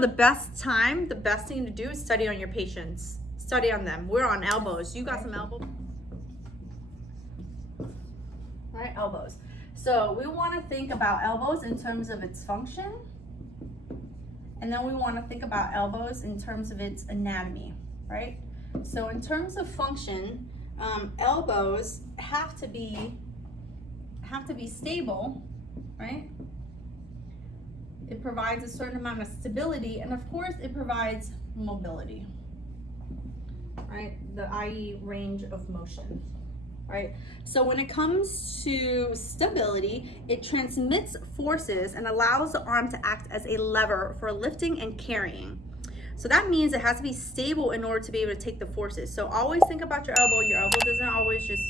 the best thing to do is study on your patients. Study on them. We're on elbows. You got some elbows? All right, elbows. So we want to think about elbows in terms of its function. And then we want to think about elbows in terms of its anatomy, right? So in terms of function, elbows have to be stable, right? It provides a certain amount of stability, and of course it provides mobility, right? I.e. range of motion, right? So when it comes to stability, it transmits forces and allows the arm to act as a lever for lifting and carrying. So that means it has to be stable in order to be able to take the forces. So always think about your elbow. Your elbow doesn't always just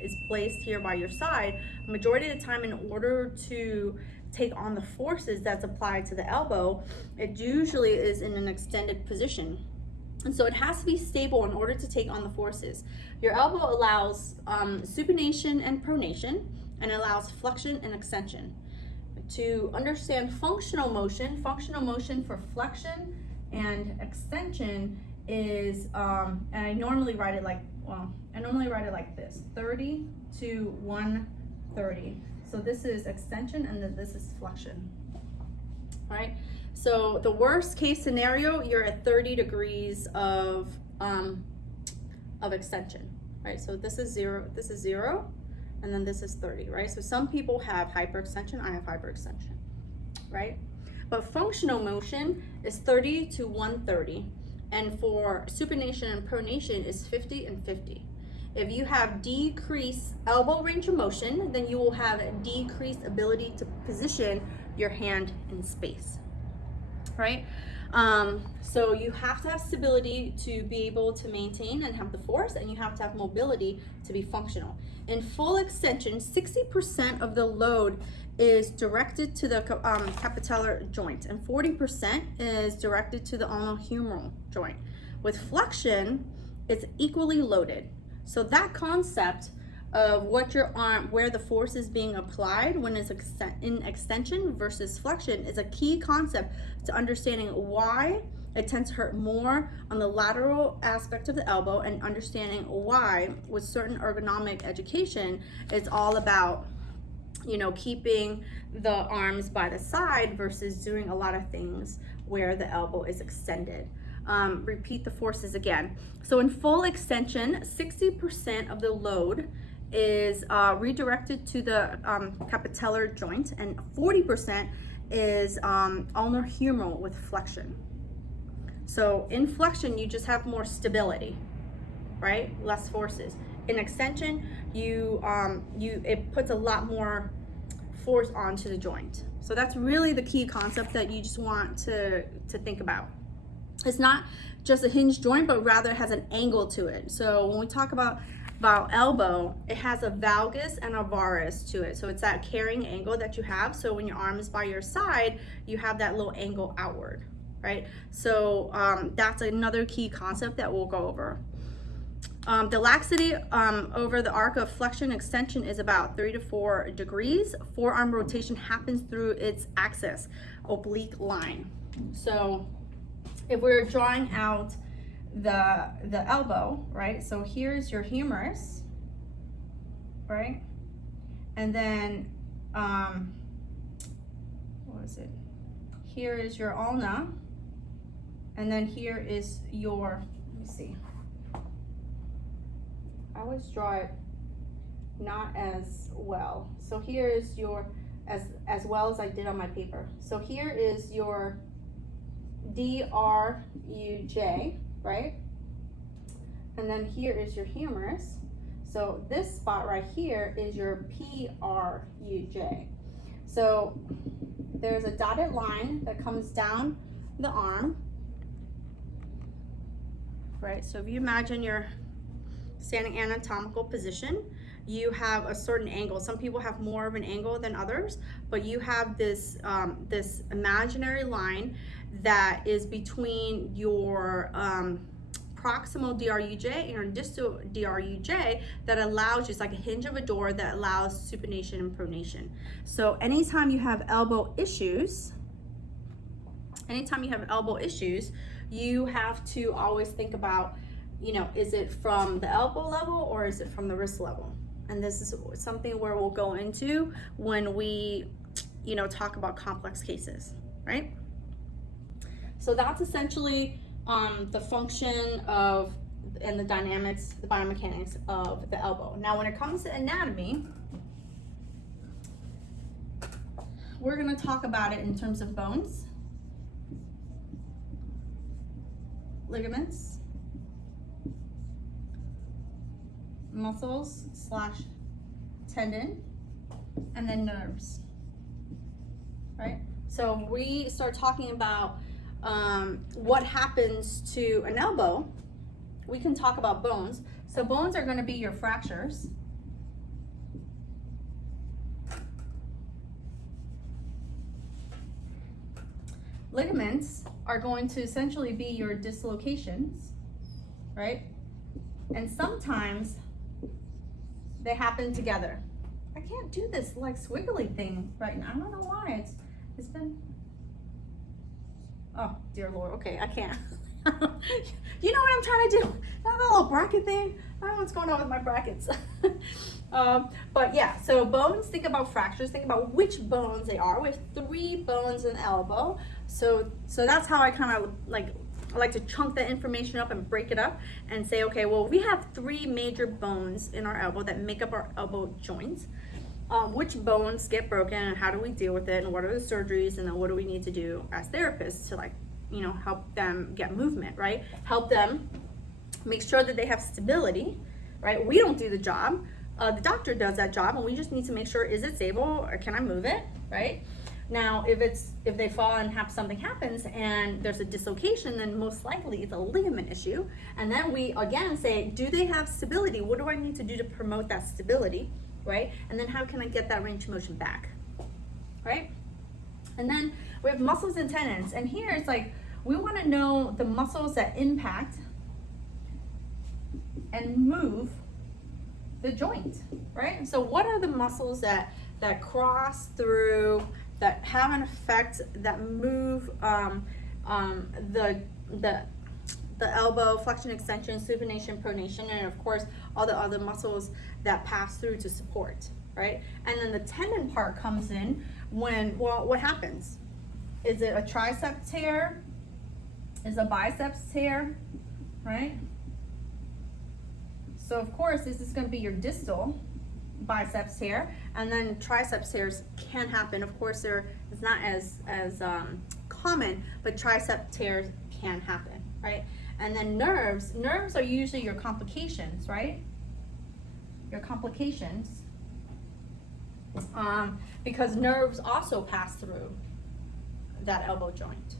is placed here by your side. Majority of the time, in order to take on the forces that's applied to the elbow, it usually is in an extended position. And so it has to be stable in order to take on the forces. Your elbow allows supination and pronation, and allows flexion and extension. To understand functional motion for flexion and extension is, and I normally write it like this, 30 to 130. So this is extension and then this is flexion, all right? So the worst case scenario, you're at 30 degrees of extension, right? So this is zero, and then this is 30, right? So some people have hyperextension, I have hyperextension, right? But functional motion is 30 to 130, and for supination and pronation is 50 and 50. If you have decreased elbow range of motion, then you will have decreased ability to position your hand in space, right? So you have to have stability to be able to maintain and have the force, and you have to have mobility to be functional. In full extension, 60% of the load is directed to the capitellar joint, and 40% is directed to the ulnohumeral joint. With flexion, it's equally loaded. So that concept of what your arm, where the force is being applied when it's in extension versus flexion, is a key concept to understanding why it tends to hurt more on the lateral aspect of the elbow, and understanding why with certain ergonomic education, it's all about, you know, keeping the arms by the side versus doing a lot of things where the elbow is extended. Repeat the forces again. So in full extension, 60% of the load is redirected to the capitellar joint, and 40% is ulnohumeral with flexion. So in flexion, you just have more stability, right? Less forces. In extension, it puts a lot more force onto the joint. So that's really the key concept that you just want to think about. It's not just a hinge joint, but rather it has an angle to it. So when we talk about elbow, it has a valgus and a varus to it. So it's that carrying angle that you have. So when your arm is by your side, you have that little angle outward, right? So that's another key concept that we'll go over. The laxity over the arc of flexion extension is about 3 to 4 degrees. Forearm rotation happens through its axis, oblique line. So if we're drawing out the elbow, right? So here's your humerus, right? And then, what is it? Here is your ulna, and then here is your, let me see. I always draw it not as well. So here is your, as well as I did on my paper. So here is your DRUJ, right? And then here is your humerus. So this spot right here is your PRUJ. So there's a dotted line that comes down the arm, right? So if you imagine your standing anatomical position, you have a certain angle. Some people have more of an angle than others, but you have this this imaginary line that is between your proximal DRUJ and your distal DRUJ that allows you, it's like a hinge of a door that allows supination and pronation. So anytime you have elbow issues, anytime you have elbow issues, you have to always think about, you know, is it from the elbow level or is it from the wrist level? And this is something where we'll go into when we, you know, talk about complex cases, right? So that's essentially the function of and the dynamics, the biomechanics of the elbow. Now, when it comes to anatomy, we're going to talk about it in terms of bones, ligaments, muscles / tendon, and then nerves, right? So we start talking about what happens to an elbow. We can talk about bones. So bones are going to be your fractures. Ligaments are going to essentially be your dislocations, right? And sometimes they happen together. I can't do this like squiggly thing right now. I don't know why. It's been, oh dear Lord. Okay, I can't. You know what I'm trying to do? That little bracket thing. I don't know what's going on with my brackets. But yeah, so bones, think about fractures, think about which bones they are. We have 3 bones in the elbow. So that's how I kind of I like to chunk that information up and break it up and say, okay, well, we have 3 major bones in our elbow that make up our elbow joint. Which bones get broken and how do we deal with it, and what are the surgeries, and then what do we need to do as therapists to, like, you know, help them get movement, right? Help them make sure that they have stability, right? We don't do the job. The doctor does that job, and we just need to make sure, is it stable or can I move it, right? Now, if they fall and have something happens and there's a dislocation, then most likely it's a ligament issue. And then we again say, do they have stability? What do I need to do to promote that stability, right? And then how can I get that range of motion back, right? And then we have muscles and tendons. And here it's like, we want to know the muscles that impact and move the joint, right? So what are the muscles that cross through, that have an effect, that move the elbow, flexion, extension, supination, pronation, and of course all the other muscles that pass through to support, right? And then the tendon part comes in when, well, what happens? Is it a triceps tear? Is a biceps tear, right? So of course this is going to be your distal biceps tear, and then triceps tears can happen. Of course, it's not as common, but tricep tears can happen, right? And then nerves are usually your complications, right? Your complications, because nerves also pass through that elbow joint.